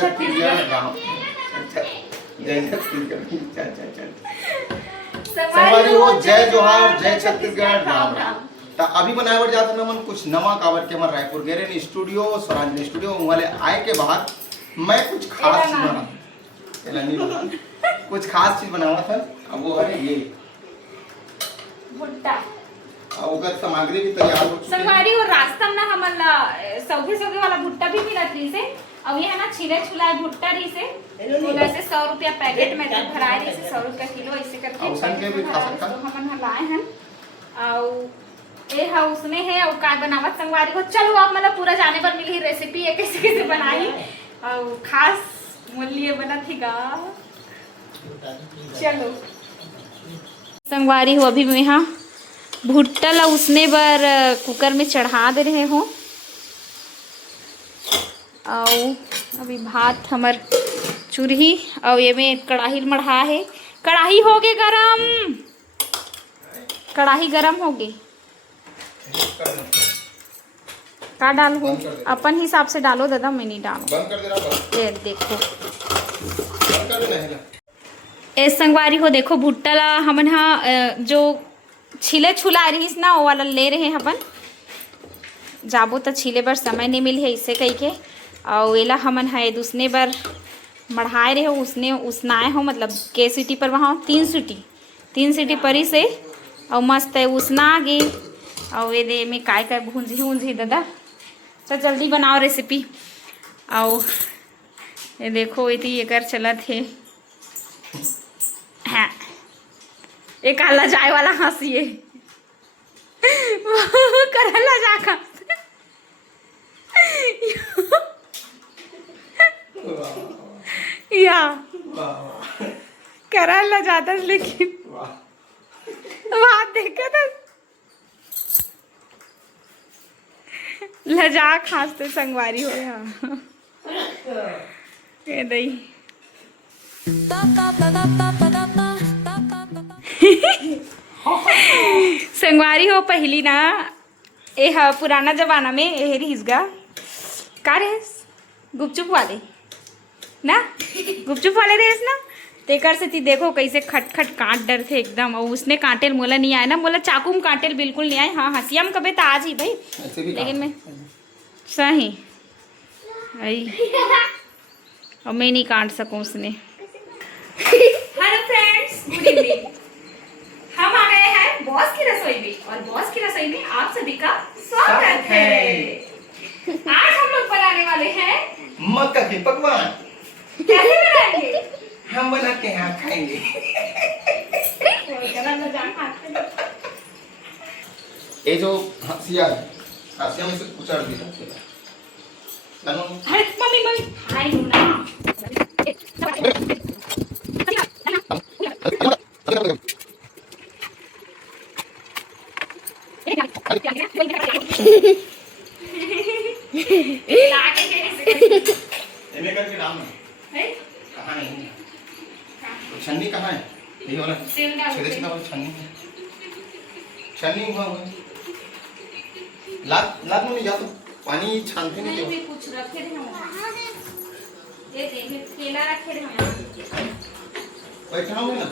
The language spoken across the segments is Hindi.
छत्तीसगढ़ राम। जय छत्तीसगढ़। चल संगवारी हो जय जोहार जय छत्तीसगढ़ राम राम। तो अभी बनाए बर जात मन कुछ नवा काबर के हमर रायपुर गेरे स्टूडियो स्वरांजलि स्टूडियो वाले आए के बाद मैं कुछ खास चीज बना कुछ खास चीज बनावा था। अब वो है ये भुट्टा ओकर सामग्री भी तैयार हो चुकी है। संगवारी और रास्ता में हमला सौगे सौगे वाला भुट्टा भी मिलत रही से। अब ये है ना छिले छुलाए भुट्टा रही से बोला से 100 रुपया पैकेट में भराए रही से 100 रुपया किलो ऐसे करके औसन के भी खा सकता तो हमन हलाए हैं और ए हा उसमें है और काय बनावत संगवारी को चलो आप मतलब पूरा जाने पर मिली रेसिपी है कैसे कैसे बनाई और खास मूल्य बना थी गा। चलो संगवारी हो अभी मैं यहाँ भुट्टा ला उसने बार कुकर में चढ़ा दे रहे हो और अभी भात हमर चूल्ही और ये में कढ़ाई मढ़ा है। कढ़ाई हो गए गरम, कढ़ाई गरम हो गई। का डालो अपन हिसाब से डालो दादा, मैं नहीं डालो। ये देखो ए संगवारी हो देखो भुट्टा ला हमन हा जो छिले छुला रही ना वो वाला ले रहे हैं अपन। जाबो तो छिले बर समय नहीं मिली है इसे कही के और एला हमन है दूसरे बार मढ़ाए रहे हो उसने उसनाए हो मतलब के सीटी पर वहाँ 3 सीटी परी से और मस्त है उसना गे और ये दे में काय काय भूंजी दादा। तो जल्दी बनाओ रेसिपी। और ये देखो ये थी एक चलत है हाँ एक आला जाए वाला हंसी है करला जा का या करला जाता लेकिन वहां देखा था लजा खांसते संगवारी हो यहाँ ये दही संगवारी हो पहली ना ए हा पुराना जमाना में ए रिसगा का रेस गुपचुप वाले ना गुपचुप वाले रेस ना तेकर से ती देखो कैसे खट खट काट डर थे एकदम और उसने काटेल मोला नहीं आया ना मोला चाकू में काटेल बिल्कुल नहीं आए। हाँ हंसिया में कभी तो आज ही भाई लेकिन मैं सही आई और मैं नहीं काट सकूं उसने। Hello friends good evening. हम आ गए हैं बॉस की रसोई में और बॉस की रसोई में आप सभी का स्वागत है। आज हम लोग बनाने वाले हैं मक्का के पकवान। कैसे बनाएंगे? हम बना के यहाँ खाएंगे। ये जो हंसिया है हंसिया में से कुचल दिया अरे मम्मी हाय ना छन्नी कहाँ है? ये वाला छन्नी छन्नी हुआ लात लात में नहीं जा तो पानी छानते नहीं नहीं कुछ रखे थे ये देखिए केला रखे थे बैठा हूँ ना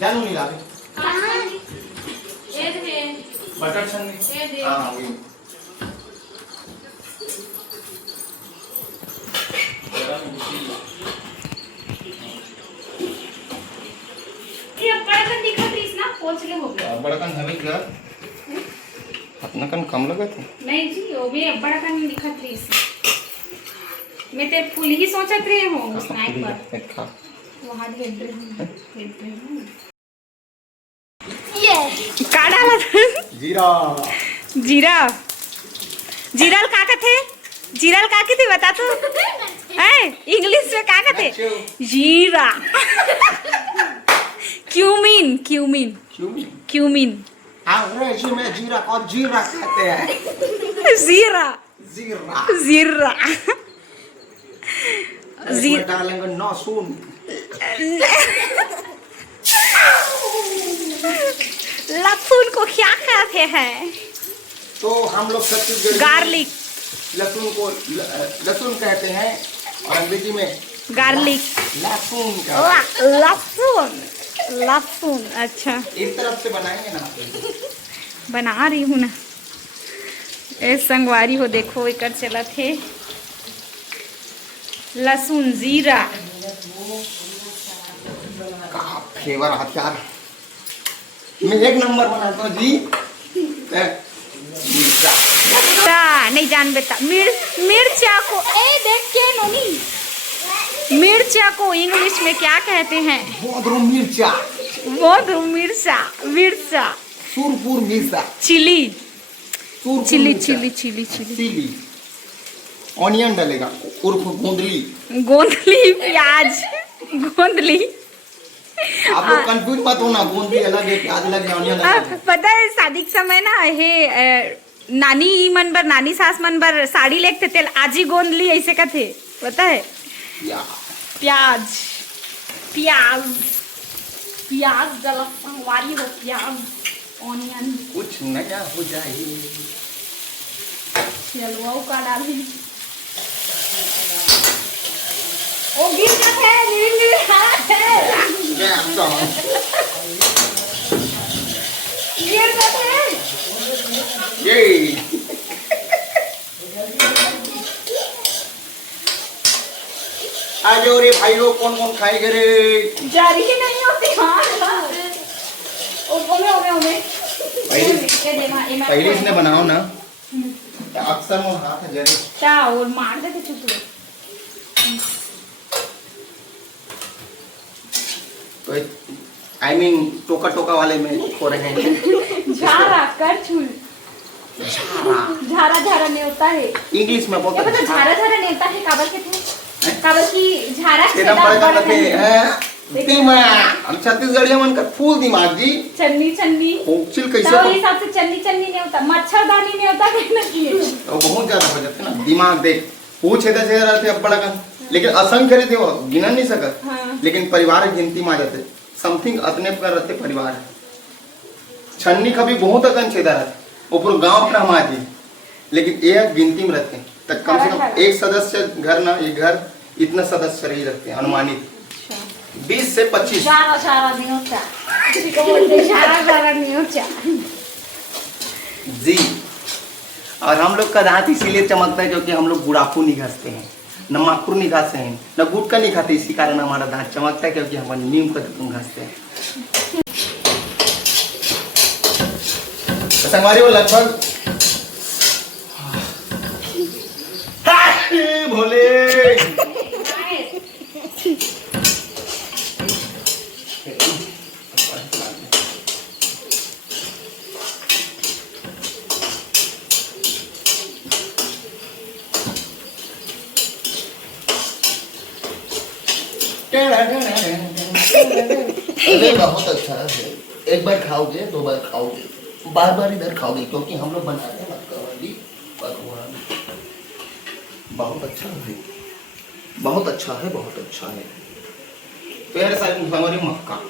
जानू नहीं लाते ये दे बटर छन्नी हाँ वही बड़कन हमें क्या अपना कन कम लगा था नहीं जी वो भी बड़कन दिखत रही मैं ते फूल ही सोचत रहे हो उस नाइट पर खा वहां भेज रहे ये का डाला जीरा जीरा जीरा का कहते जीरा का कहते बता तो है इंग्लिश में का कहते जीरा क्यूमीन क्यूमीन क्यूमीन अंग्रेजी में जीरा को जीरा कहते हैं। जीरा जीरा जीरा जीरा डालेंगे लहसुन लहसुन को क्या कहते हैं? तो हम लोग छत्तीसगढ़ गार्लिक लहसुन को लहसुन कहते हैं और अंग्रेजी में गार्लिक, लहसुन का। लहसुन, लहसुन। अच्छा इस तरफ से बनाएंगे ना। बना रही हूँ ना। ए संगवारी हो देखो एक चला थे लहसुन जीरा का फ्लेवर आता यार। मैं एक नंबर बनाता हूँ जी। मिर्चा नहीं जान बेटा मिर्चा को ए देख के नोनी मिर्चा को इंग्लिश में क्या कहते हैं? मिर्चा, मिर्चा, मिर्चा, सुरपुर मिर्चा, चिली, सुरपुर चिली मिर्चा। Chili chili chili chili, onion डालेगा उर्फ गोंदली। गोंदली प्याज, गोंदली। आप लोग कंफ्यूज मत होना, गोंदली अलग है, प्याज अलग है, ऑनियन अलग है। पता है शादी के समय ना हे नानी मन बर नानी सास मन बर साड़ी लेके थे आजी गोंदली ऐसे का थे पता है? या प्याज, प्याज, प्याज डाला संगवारी हो, प्याज, ऑनियन। कुछ नया हो जाए। चलो वो का डाली। ओ गिर जाता है, गिर जाता है, गिर जाता है। ये आज रे भाई लोग कौन कौन खाएंगे रे? जारी ही नहीं होती। हाँ ओमे पहले इसने बनाओ ना, अक्सर वो हाथ है जरे क्या और मार देते चुप लो। तो आई मीन टोका टोका वाले में हो रहे हैं। झारा करछुल, झारा झारा नहीं होता है इंग्लिश में बहुत पता झारा झारा नहीं होता है। काबर के थे काबर की झारा छेदा पड़ेगा ना पे दिमाग। हम छत्तीसगढ़िया मन का फूल दिमाग जी। चन्नी चन्नी होचिल कैसे तो हिसाब से चन्नी चन्नी नहीं होता, मच्छरदानी नहीं होता कहना चाहिए। तो बहुत ज्यादा हो जाते ना दिमाग। देख वो छेदा छेदा रहते अब बड़ा कन, लेकिन असंख्य रहते हो गिना नहीं सकत। हाँ। लेकिन परिवार की गिनती में आ जाते समथिंग अतने पर रहते परिवार। छन्नी कभी बहुत अकन छेदा रहते ऊपर गांव अपना हमारे, लेकिन एक गिनती में रहते तक कम से कम एक सदस्य घर ना, एक घर इतना सदस्य रही रहते हैं अनुमानित 20 से 25। झारा झारा नहीं होता, किसी को बोलते झारा झारा नहीं होता जी। और हम लोग का दांत इसीलिए चमकता है क्योंकि हम लोग गुड़ाखू नहीं घसते हैं, न माखुर नहीं घासते हैं, न गुटका नहीं खाते। इसी कारण हमारा दांत चमकता है क्योंकि हम नीम का घासते हैं। संगवारी वो लगभग भोले अरे बहुत अच्छा है। एक बार खाओगे, दो बार खाओगे, बार बार इधर खाओगे क्योंकि हम लोग बनाते हैं मक्कावाली पकवान। बहुत अच्छा है, बहुत अच्छा है, बहुत अच्छा है। पेड़ साइड हमारी मक्का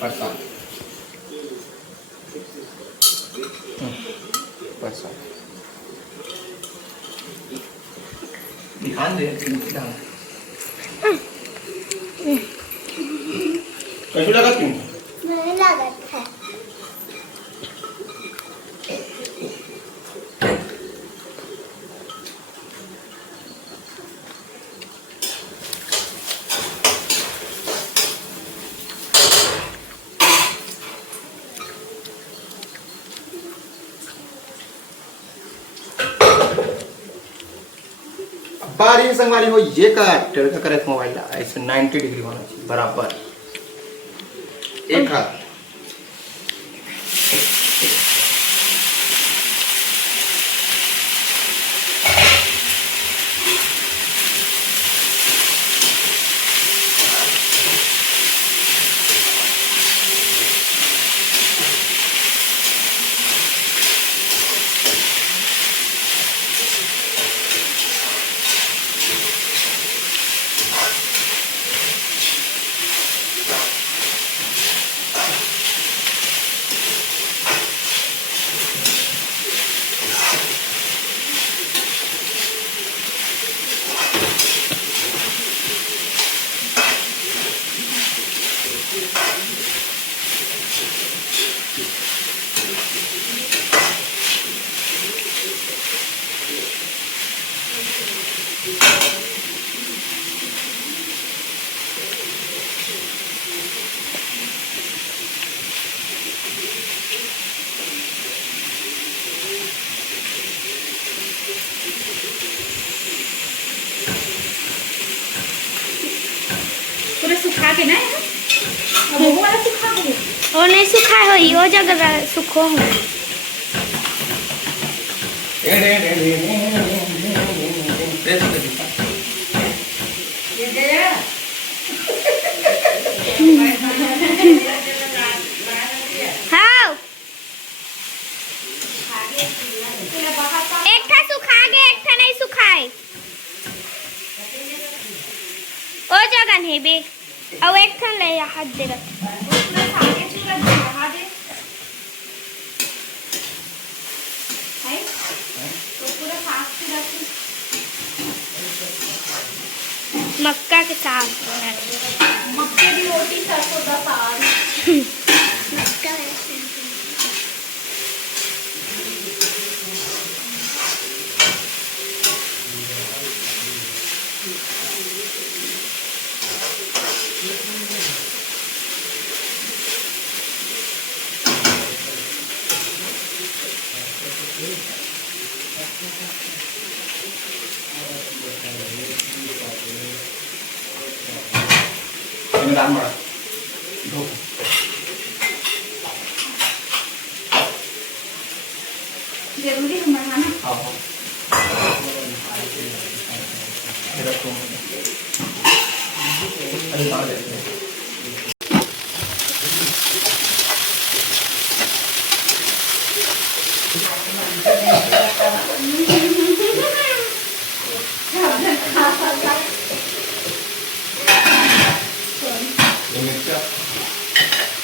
प्रसाद प्रसाद ध्यान दे ध्यान। कैसे लगा तुम? नहीं लागत है। बारी संगवारी हो ये का टेढ़ा करे मोबाइल ऐसे 90 डिग्री होना चाहिए बराबर एक हाथ। सुखा के ना वो वाला सुखा के वो नहीं सुखाए हो वो जगह सुखो हो हाँ एक था सुखा के एक था नहीं सुखाए ओ जगह नहीं बे और एक था ले हाथ दे मक्का के साग मक्के की रोटी सरसों का साग दाम बड़ा जरूरी है बनाना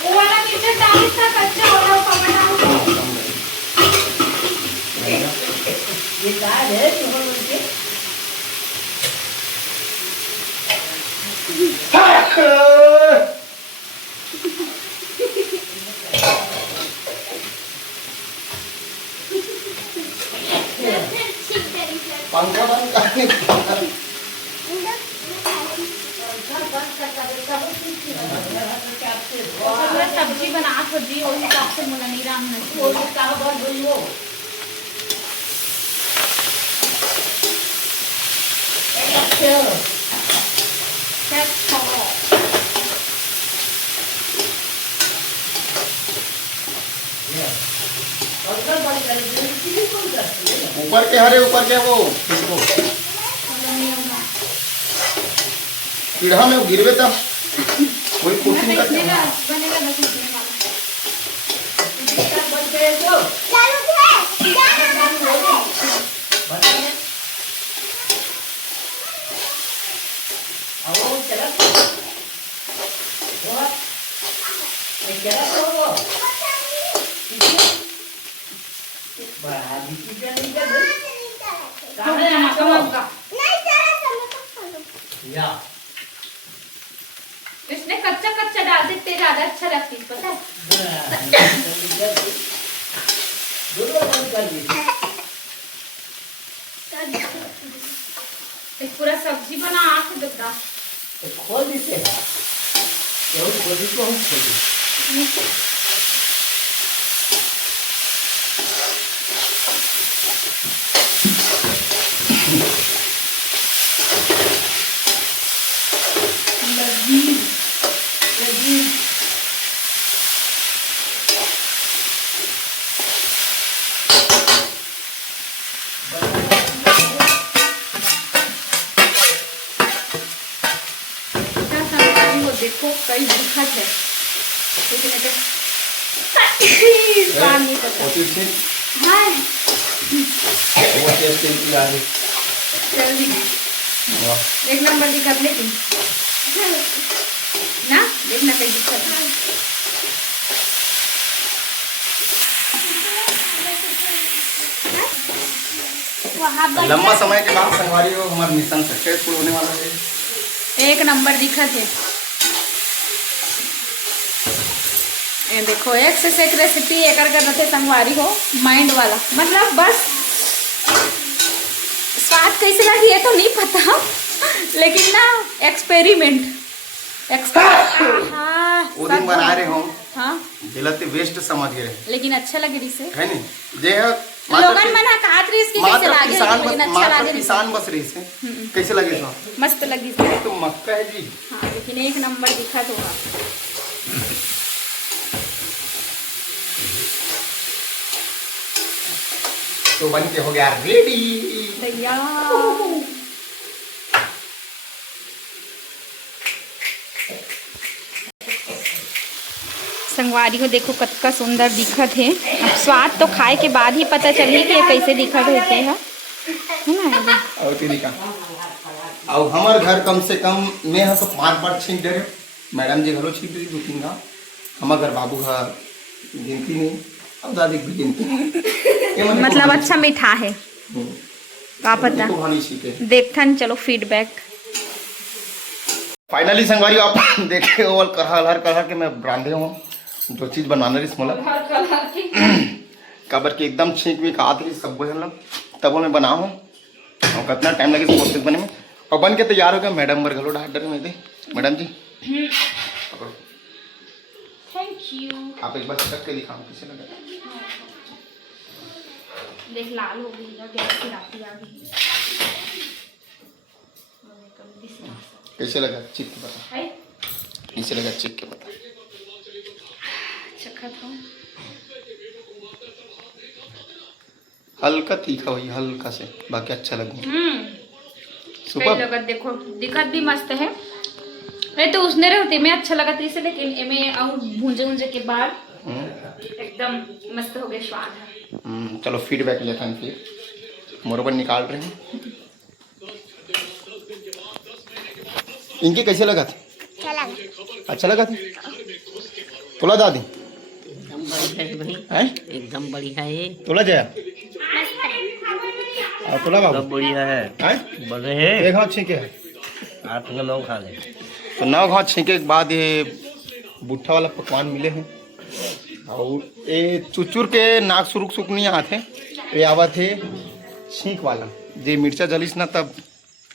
वो वाला मिर्च डाल इसका कच्चा वाला टमाटर ये क्या है तुम्हारे उनके पंखा बंद करने सब्जी बना सब्जी और हिसाब से मुला नहीं राम नहीं वो का बहुत बोली हो ऊपर के हरे ऊपर के वो इसको पीढ़ा में गिरवे तब कोई कोशिश करते बनेगा हैं बनेगा ना सीखने वाला इसमें कच्चा कच्चा डाल देते ज्यादा अच्छा लगती है पता है एक पूरा सब्जी बना आँख दुखा खोल देते हैं केवल खोली को हम खोली देखो कई दिक्कत है लेकिन नहीं पता हाँ जल्दी एक नंबर दिक्कत लेकिन ना देखना कई दिक्कत है लंबा समय के बाद संगवारी हो हमारा मिशन सक्सेसफुल होने वाला है एक नंबर दिक्कत है ये देखो एक से एक रेसिपी एक करते संगवारी हो माइंड वाला मतलब बस स्वाद कैसे लगी है तो नहीं पता लेकिन ना एक्सपेरिमेंट वो दिन बना रहे हो हाँ दिलते वेस्ट समझ गए लेकिन अच्छा लगे रही से है नहीं जे है लोगन मन कात रही इसकी कैसे लागे लेकिन अच्छा लागे रही किसान बस रही से कैसे लगे सो मस्त लगी से तो मक्का है जी। हाँ लेकिन एक नंबर दिखा तो तो बन के हो गया रेडी तैयार। संगवारी को देखो कतका सुंदर दिखत है। अब स्वाद तो खाए के बाद ही पता चली कि ये कैसे दिखत होते है ना। और ती दिखा और हमार घर कम से कम मैं तो 5 बार छींक डरे मैडम जी घरो छींक दी 2-3 बार हमार घर बाबू का गिनती नहीं अब दादी की गिनती मतलब अच्छा मीठा है का पता तो भानी छीके देखथन चलो फीडबैक। फाइनली संगवारी आप देखे वो कलर के मैं ब्रांडे हूँ जो चीज बनाना रही इसमें काबर के एकदम छींक भी कहा थी सब तब मैं बना हूँ और कितना टाइम लगे प्रोसेस बने में और बन के तैयार हो गया। मैडम बर घलो डाट में थे मैडम जी थैंक यू। आप एक बार चख के दिखाओ कैसे लगा। देख लाल हो गई है गैस की राती आ गई कैसे लगा चिक के पता है कैसे लगा चिक के पता चखा था हल्का तीखा हुई हल्का से बाकी अच्छा लगे कई सुपर लगत देखो दिखत भी मस्त है। अरे तो उसने रहते में अच्छा लगा था इसे लेकिन एमे और भूंजे के बाद एकदम मस्त हो गया स्वाद। चलो फीडबैक लेते हैं फिर मोरबन निकाल रहे हैं इनकी कैसे लगा था अच्छा लगा था तोला दादी एकदम बढ़िया है तोला जया और तोला बाबू बढ़िया है बड़े है एक हाथ छींके है 8 का 9 खा ले तो 9 हाथ छींके के बाद ये बुट्ठा वाला पकवान मिले हैं और ये चुचुर के नाक सुरुक सुक नहीं आते ये आवा थे छींक वाला जे मिर्चा जलिस ना तब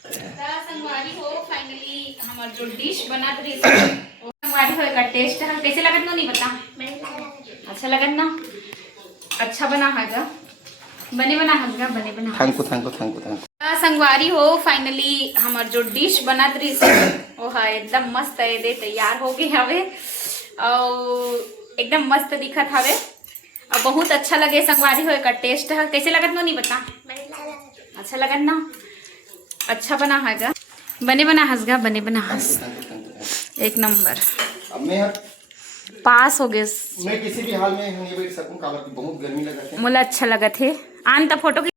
संगवारी हो फाइनली हमार जो डिश बना रही वो संगवारी होएगा टेस्ट हम कैसे लगत नहीं बता अच्छा लगत ना अच्छा बना हैगा बने बना हैगा बने बना थैंक यू संगवारी हो फाइनली हमार जो डिश बना रही वो है एकदम मस्त है दे तैयार हो गए हवे और एकदम मस्त दिखत हवे और बहुत अच्छा लगे संगवारी हो का टेस्ट है कैसे लगत नहीं बता अच्छा लगत ना अच्छा बना हैगा बने बना हंसगा बने बना हंस एक नंबर अब मैं पास हो गए मैं किसी भी हाल में नहीं बैठ सकूं काबर की बहुत गर्मी लगा है मोला अच्छा लगा थे आन तब फोटो